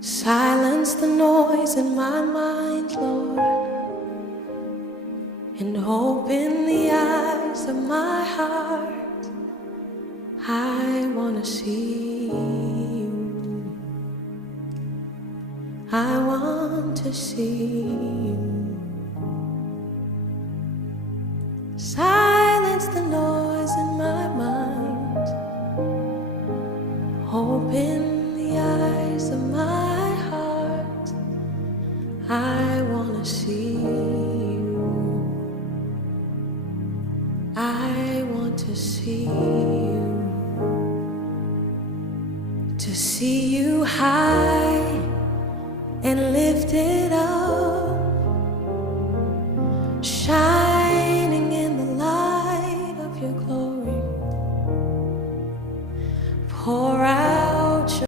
Silence the noise in my mind, Lord, and open the eyes of my heart. I want to see you. I want to see you. Silence the noise in my mind. Open the eyes of my heart. I want to see you. I want to see you. To see you high and lifted up,